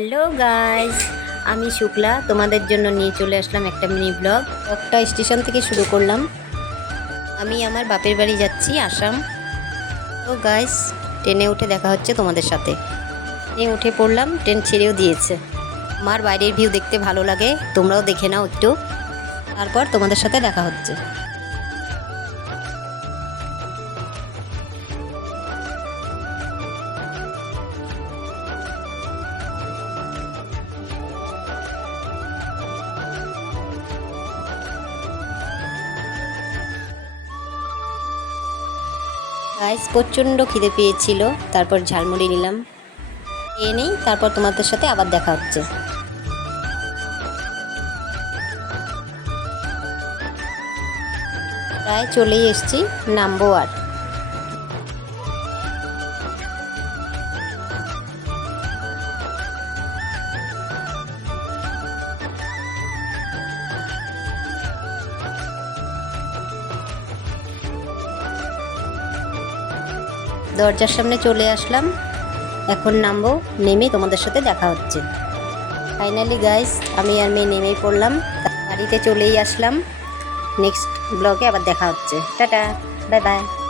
Hello guys, আমি শুক্লা তোমাদের জন্য নিয়ে চলে আসলাম একটা মিনি ব্লগটা স্টেশন থেকে শুরু করলাম। আমি আমার বাপের বাড়ি যাচ্ছি আসাম। তো গাইস, ট্রেনে উঠে দেখা হচ্ছে তোমাদের সাথে। ট্রেনে উঠে পড়লাম, ট্রেন ছেড়েও দিয়েছে। আমার বাইরের ভিউ দেখতে ভালো লাগে, তোমরাও দেখে নাও একটু, তারপর তোমাদের সাথে দেখা হচ্ছে। গাইস, প্রচণ্ড খিদে পেয়েছিল, তারপর ঝালমুড়ি নিলাম, খেয়ে নেই, তারপর তোমাদের সাথে আবার দেখা হচ্ছে। প্রায় চলেই এসেছি, নামবো আর। দরজার সামনে চলে আসলাম, এখন নামবো, নেমে তোমাদের সাথে দেখা হচ্ছে। ফাইনালি গাইস, আমি আর মেয়ে নেমেই পড়লাম, বাড়িতে চলেই আসলাম। নেক্সট ব্লগে আবার দেখা হচ্ছে। Tata, bye bye.